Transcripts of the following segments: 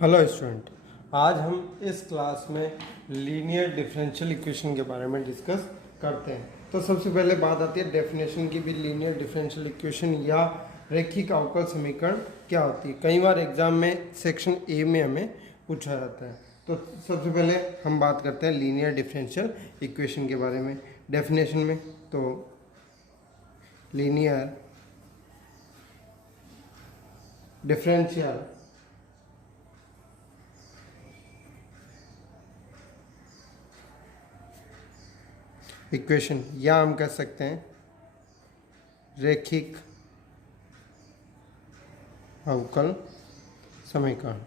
Hello student, आज हम इस क्लास में लीनियर डिफरेंशियल इक्वेशन के बारे में डिस्कस करते हैं। तो सबसे पहले बात आती है डेफिनेशन की भी। लीनियर डिफरेंशियल इक्वेशन या रैखिक अवकल समीकरण क्या होती है। कई बार एग्जाम में सेक्शन ए में हमें पूछा जाता है। तो सबसे पहले हम बात करते हैं लीनियर डिफरेंशियल इक्वेशन के बारे में। डेफिनेशन में तो लीनियर डिफरेंशियल इक्वेशन या हम कह सकते हैं रैखिक अवकल समीकरण।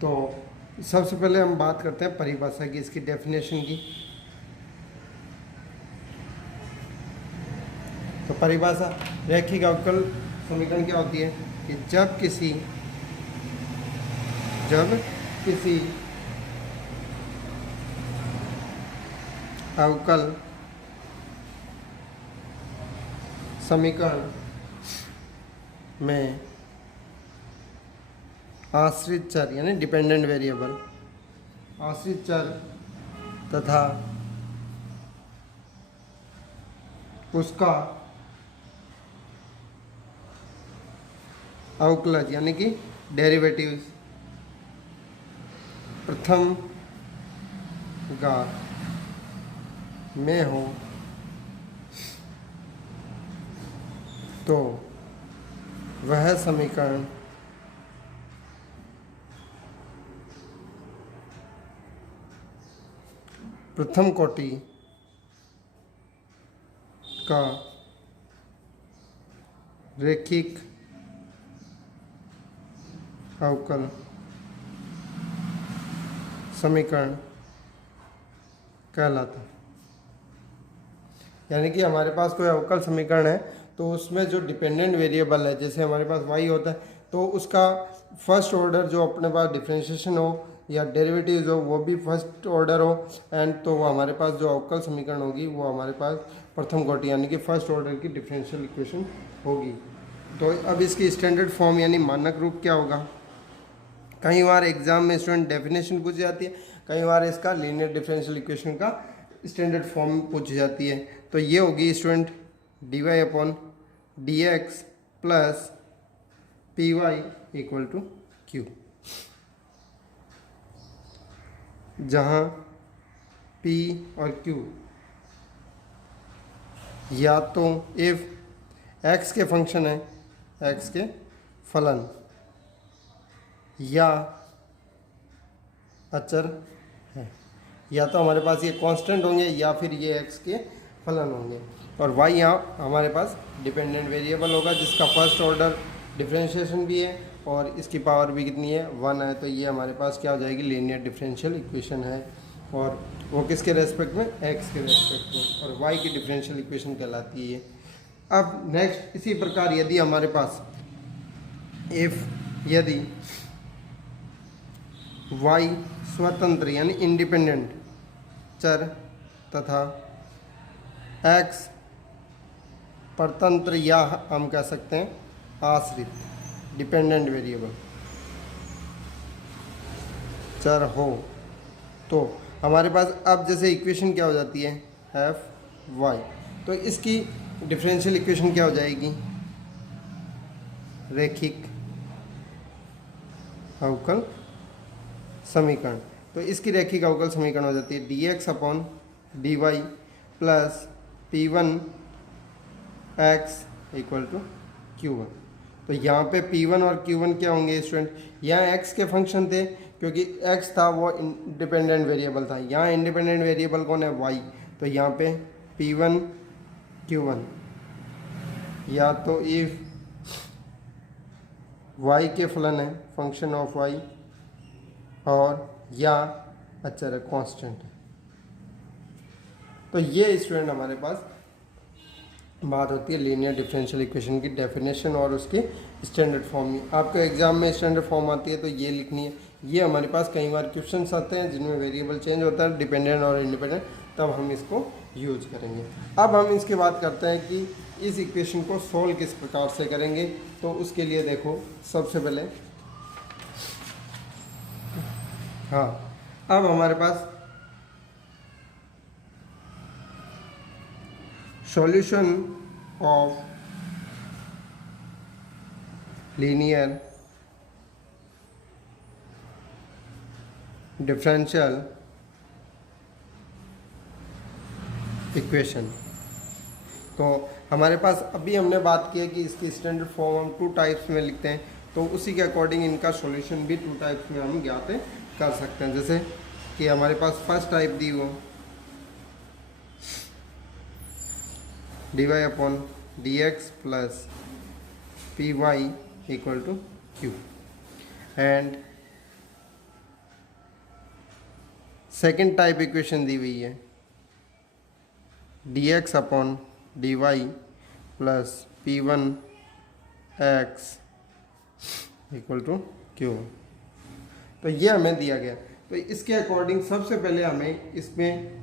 तो सबसे पहले हम बात करते हैं परिभाषा की, इसकी डेफिनेशन की। तो परिभाषा रैखिक अवकल समीकरण क्या होती है कि जब किसी अवकल समीकरण में आश्रित चर यानी डिपेंडेंट वेरिएबल, आश्रित चर तथा उसका अवकलज यानी कि डेरिवेटिव्स प्रथम घात में हो तो वह समीकरण प्रथम कोटि का रैखिक अवकल समीकरण कहलाता है। यानी कि हमारे पास कोई अवकल समीकरण है तो उसमें जो डिपेंडेंट वेरिएबल है, जैसे हमारे पास y होता है, तो उसका फर्स्ट ऑर्डर जो अपने पास डिफरेंशिएशन हो या डेरिवेटिव्स हो वो भी फर्स्ट ऑर्डर हो, एंड तो वो हमारे पास जो अवकल समीकरण होगी वो हमारे पास प्रथम कोटि यानी कि फर्स्ट ऑर्डर की डिफरेंशियल इक्वेशन होगी। तो अब इसकी स्टैंडर्ड फॉर्म यानी मानक रूप क्या होगा। कई बार एग्जाम में स्टूडेंट डेफिनेशन पूछी जाती है, कई बार इसका लीनियर डिफरेंशियल इक्वेशन का स्टैंडर्ड फॉर्म पूछी जाती है। तो ये होगी student dy upon dx plus py equal to q, जहाँ p और q या तो इफ x के फंक्शन है, x के फलन, या अचर है, या तो हमारे पास ये कांस्टेंट होंगे या फिर ये x के फलन होंगे, और y यहाँ हमारे पास डिपेंडेंट वेरिएबल होगा जिसका फर्स्ट ऑर्डर डिफरेंशिएशन भी है और इसकी पावर भी कितनी है 1 है। तो ये हमारे पास क्या हो जाएगी लीनियर डिफरेंशियल इक्वेशन है, और वो किसके रेस्पेक्ट में, x के रेस्पेक्ट में, और y की डिफरेंशियल इक्वेशन कहलाती है। अब नेक्स्ट इसी प्रकार यदि हमारे पास यदि y स्वतंत्र यानी इंडिपेंडेंट चर तथा x परतंत्र या हम कह सकते हैं आश्रित डिपेंडेंट वेरिएबल चर हो, तो हमारे पास अब जैसे इक्वेशन क्या हो जाती है f(y), तो इसकी डिफरेंशियल इक्वेशन क्या हो जाएगी रैखिक अवकल समीकरण। तो इसकी रैखिक अवकल समीकरण हो जाती है dx upon dy plus p1 x equal to q1। तो यहाँ पे p1 और q1 क्या होंगे स्टूडेंट, यहाँ x के फंक्शन थे क्योंकि x था वो इंडिपेंडेंट वेरिएबल था, यहाँ इंडिपेंडेंट वेरिएबल कौन है y, तो यहाँ पे p1 q1 या तो इफ y के फलन है फंक्शन ऑफ y, और या अचर है कांस्टेंट है। तो ये स्टूडेंट हमारे पास बात होती है लीनियर डिफरेंशियल इक्वेशन की डेफिनेशन और उसके स्टैंडर्ड फॉर्म में। आपको एग्जाम में स्टैंडर्ड फॉर्म आती है तो ये लिखनी है। ये हमारे पास कई बार क्वेश्चंस आते हैं जिनमें वेरिएबल चेंज होता है डिपेंडेंट और इंडिपेंडेंट, तब हम इसको यूज करेंगे। अब हम इसके बात करते हैं कि इस इक्वेशन को सोल्व किस प्रकार से करेंगे। तो उसके लिए देखो सबसे पहले, हाँ, अब हमारे पास solution of linear differential equation. तो हमारे पास अभी हमने बात की है कि इसकी स्टैंडर्ड फॉर्म हम 2 टाइप्स में लिखते हैं, तो उसी के अकॉर्डिंग इनका सॉल्यूशन भी 2 टाइप्स में हम ज्ञात कर सकते हैं। जैसे कि हमारे पास फर्स्ट टाइप दी हो dy upon dx plus py equal to q, and second type equation दी हुई है dx upon dy plus p1 x equal to q। तो ये हमें दिया गया। तो इसके अकॉर्डिंग सबसे पहले हमें इसमें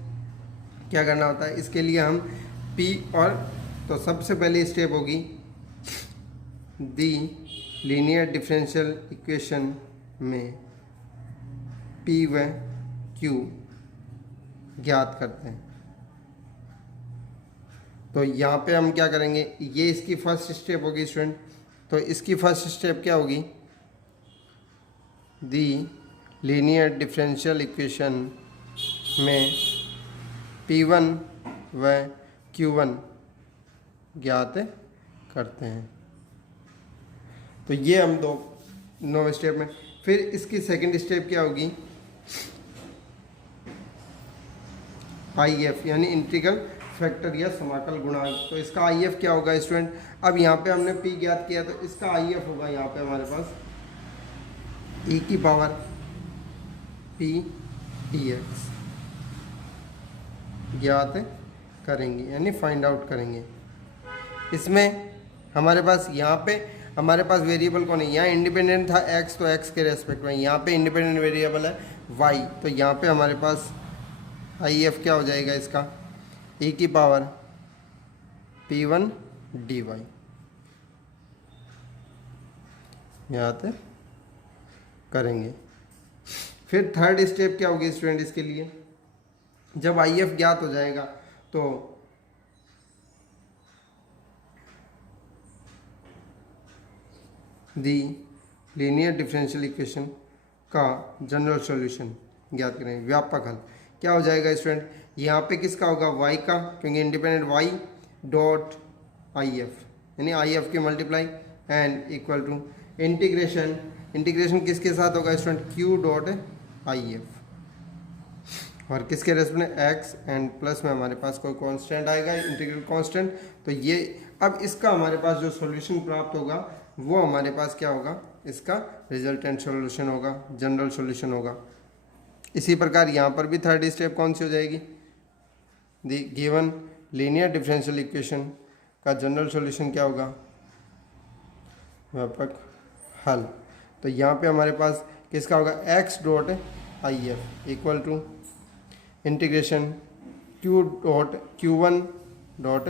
क्या करना होता है, इसके लिए हम p और, तो सबसे पहले स्टेप होगी दी लीनियर डिफरेंशियल इक्वेशन में p व q ज्ञात करते हैं। तो यहाँ पे हम क्या करेंगे, ये इसकी फर्स्ट स्टेप होगी स्टूडेंट। तो इसकी फर्स्ट स्टेप क्या होगी, दी लीनियर डिफरेंशियल इक्वेशन में p1 व q1 ज्ञात करते हैं। तो ये हम नौ स्टेप में। फिर इसकी सेकंड स्टेप क्या होगी, IF यानी इंटीग्रल फैक्टर या समाकल गुणांक। तो इसका IF क्या होगा स्टूडेंट, अब यहाँ पे हमने P ज्ञात किया, तो इसका IF होगा यहाँ पे हमारे पास e की पावर p dx ज्ञात करेंगे यानी फाइंड आउट करेंगे। इसमें हमारे पास यहाँ पे हमारे पास वेरिएबल कौन है, यहाँ इंडिपेंडेंट था x, तो x के रेस्पेक्ट में, यहाँ पे इंडिपेंडेंट वेरिएबल है y। तो यहाँ पे हमारे पास IF क्या हो जाएगा इसका, e की पावर p1 dy याद करेंगे। फिर थर्ड स्टेप क्या होगी स्टूडेंट, इसके लिए जब IF ज्ञात हो जाएगा तो दी लीनियर डिफरेंशियल इक्वेशन का जनरल सॉल्यूशन ज्ञात करेंगे, व्यापक हल। क्या हो जाएगा स्टूडेंट, यहाँ पे किसका होगा, y का, क्योंकि इंडिपेंडेंट y डॉट IF यानी IF की multiply and equal to integration, integration किसके साथ होगा स्टूडेंट, q डॉट IF और किसके रेस्पेक्ट में x, एंड प्लस में हमारे पास कोई कांस्टेंट आएगा, इंटीग्रल कांस्टेंट। तो ये अब इसका हमारे पास जो सॉल्यूशन प्राप्त होगा वो हमारे पास क्या होगा, इसका रिजल्टेंट सॉल्यूशन होगा, जनरल सॉल्यूशन होगा। इसी प्रकार यहाँ पर भी थर्ड स्टेप कौन सी हो जाएगी, the given linear differential equation का जनरल सॉल्यूशन क्या होगा, व्यापक हल। तो यहाँ पे हमारे पास किसका होगा, x dot IF equal to integration q1 dot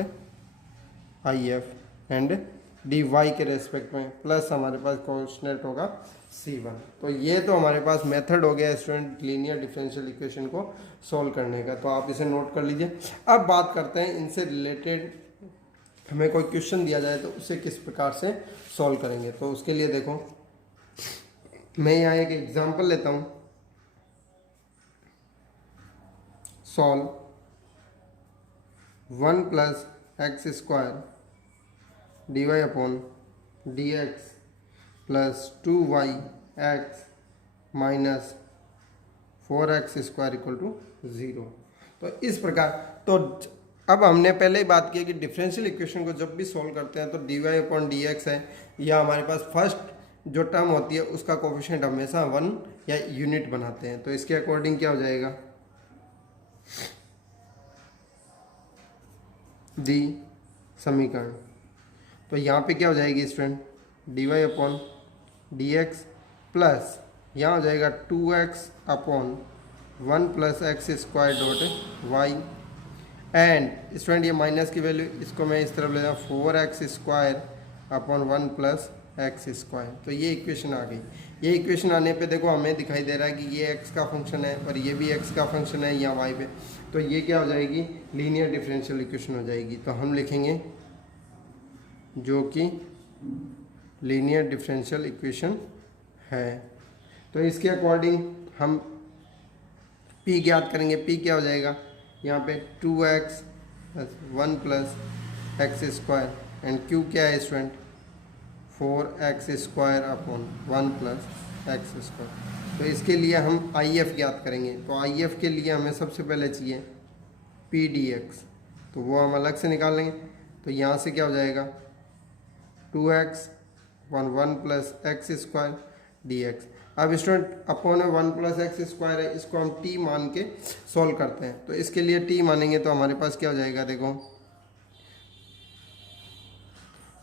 IF and dy के रेस्पेक्ट में, प्लस हमारे पास कांस्टेंट होगा C1। तो ये तो हमारे पास मेथड हो गया स्टूडेंट लीनियर डिफरेंशियल इक्वेशन को सॉल्व करने का। तो आप इसे नोट कर लीजिए। अब बात करते हैं इनसे रिलेटेड, हमें कोई क्वेश्चन दिया जाए तो उसे किस प्रकार से सॉल्व करेंगे। तो उसके लिए देखो, मैं यहाँ एक एग्जांपल लेता हूँ, solve 1 plus x square dy upon dx plus 2y x minus 4x square equal to 0। तो इस प्रकार, तो अब हमने पहले ही बात की कि डिफरेंशियल इक्वेशन को जब भी सॉल्व करते हैं तो dy अपॉन dx है, या हमारे पास फर्स्ट जो टर्म होती है उसका कोफिशिएंट हमेशा 1 या यूनिट बनाते हैं। तो इसके अकॉर्डिंग क्या हो जाएगा, दी समीकरण। तो यहाँ पे क्या हो जाएगी student, dy upon dx plus यहाँ हो जाएगा 2x upon 1 plus x square dot y and student ये माइनस की वैल्यू इसको मैं इस तरफ ले जाऊँ 4x² upon 1 plus x square. तो ये इक्वेशन आ गई। ये इक्वेशन आने पे देखो हमें दिखाई दे रहा है कि ये x का फंक्शन है और ये भी x का फंक्शन है यहाँ y पे, तो ये क्या हो जाएगी, लीनियर डिफरेंशियल इक्वेशन हो जाएगी। तो हम लिखेंगे जो कि लीनियर डिफरेंशियल इक्वेशन है। तो इसके अकॉर्डिंग हम p ज्ञात करेंगे। p क्या हो जाएगा, यहाँ पे 2x + 1 plus x² and q क्या है student 4x² upon 1 plus x²। तो इसके लिए हम IF ज्ञात करेंगे। तो IF के लिए हमें सबसे पहले चाहिए p dx, तो वो हम अलग से निकाल लेंगे। तो यहाँ से क्या हो जाएगा 2x upon 1 plus x² dx। अब स्टूडेंट अपॉन 1 प्लस x² है, इसको हम t मान के सॉल्व करते हैं। तो इसके लिए t मानेंगे तो हमारे पास क्या हो जाएगा, देखो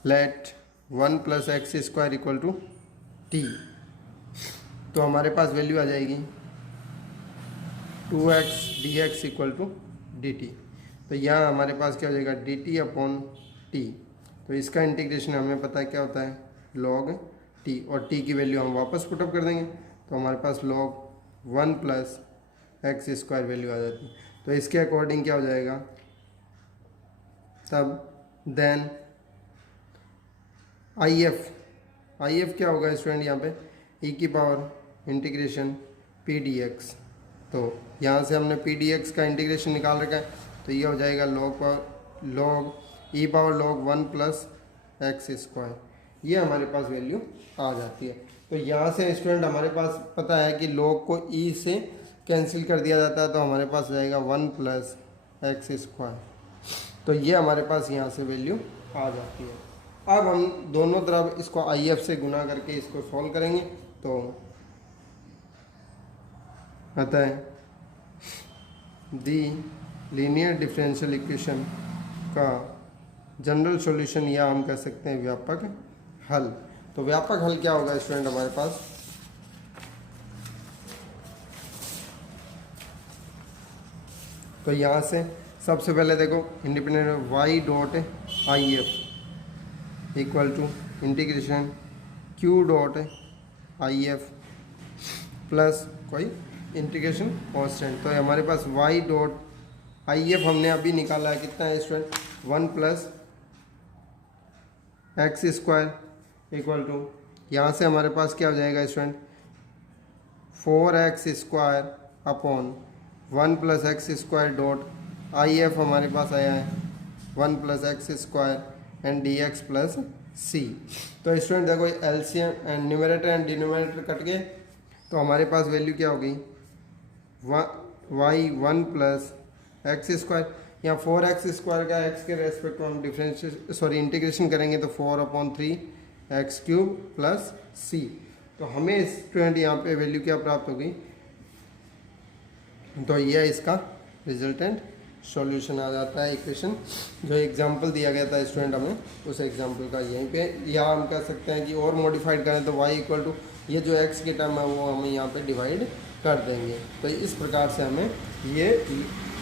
let 1 plus x² equal to t। तो हमारे पास वैल्यू आ जाएगी 2x dx equal to dt। तो यहाँ हमारे पास क्या हो जाएगा dt अपॉन t। तो इसका इंटीग्रेशन हमें पता है क्या होता है log t, और t की वैल्यू हम वापस पुटअप कर देंगे। तो हमारे पास log 1 प्लस x² वैल्यू आ जाती है। तो इसके अकॉर्डिंग क्या हो जाएगा तब देन IF क्या होगा स्टूडेंट यहाँ पे e की पावर इंटीग्रेशन p dx। तो यहाँ से हमने p dx का इंटीग्रेशन निकाल रखा है। तो ये हो जाएगा log e power log 1 plus x²। ये हमारे पास वैल्यू आ जाती है। तो यहाँ से स्टूडेंट हमारे पास पता है कि log को e से कैंसिल कर दिया जाता है, तो हमारे पास जाएगा 1 प्लस x²। तो ये हमारे पास यहाँ से वैल्यू आ जाती है। अब हम दोनों तरफ इसको IF से गुना करके इसको सॉल्व करेंगे। तो आता है दी लीनियर डिफरेंशियल इक्वेशन का जनरल सॉल्यूशन, या हम कह सकते हैं व्यापक हल। तो व्यापक हल क्या होगा स्टूडेंट हमारे पास, तो यहाँ से सबसे पहले देखो independent y dot IF equal to integration q dot IF plus कोई इंटीग्रेशन कांस्टेंट। तो हमारे पास y डॉट IF हमने अभी निकाला है, कितना है student 1 plus x² equal to, यहाँ से हमारे पास क्या हो जाएगा student 4x² upon 1 plus x² dot IF हमारे पास आया है 1 plus x² and dx plus c। तो स्टूडेंट देखो LCM and numerator and denominator cut गए, तो हमारे पास वैल्यू क्या हो गई y 1 प्लस x²। यहाँ 4x² का x के रेस्पेक्ट में हम डिफरेंशियल इंटीग्रेशन करेंगे तो 4/3x³ प्लस c। तो हमें स्टूडेंट यहाँ पे वैल्यू क्या प्राप्त होगी, तो यह इसका रिजल्टेंट सॉल्यूशन आ जाता है इक्वेशन। जो एग्जांपल दिया गया था स्टूडेंट हमें उस एग्जांपल का यहीं पे, या हम कह सकते हैं कि और मॉडिफाइड करें तो y इक्वल टू ये जो x की टर्म है वो हमें यहाँ पे डिवाइड कर देंगे। तो इस प्रकार से हमें ये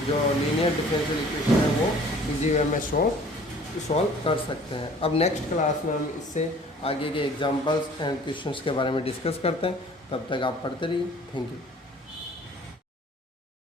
जो लीनियर डिफरेंशियल इक्वेशन है वो इजी वे में सॉल्व कर सकते हैं। अब नेक्स्ट क्लास में हम इससे आगे के एग्जाम्पल्स एंड क्वेश्चंस के बारे में डिस्कस करते हैं। तब तक आप पढ़ते रहिए। Thank you.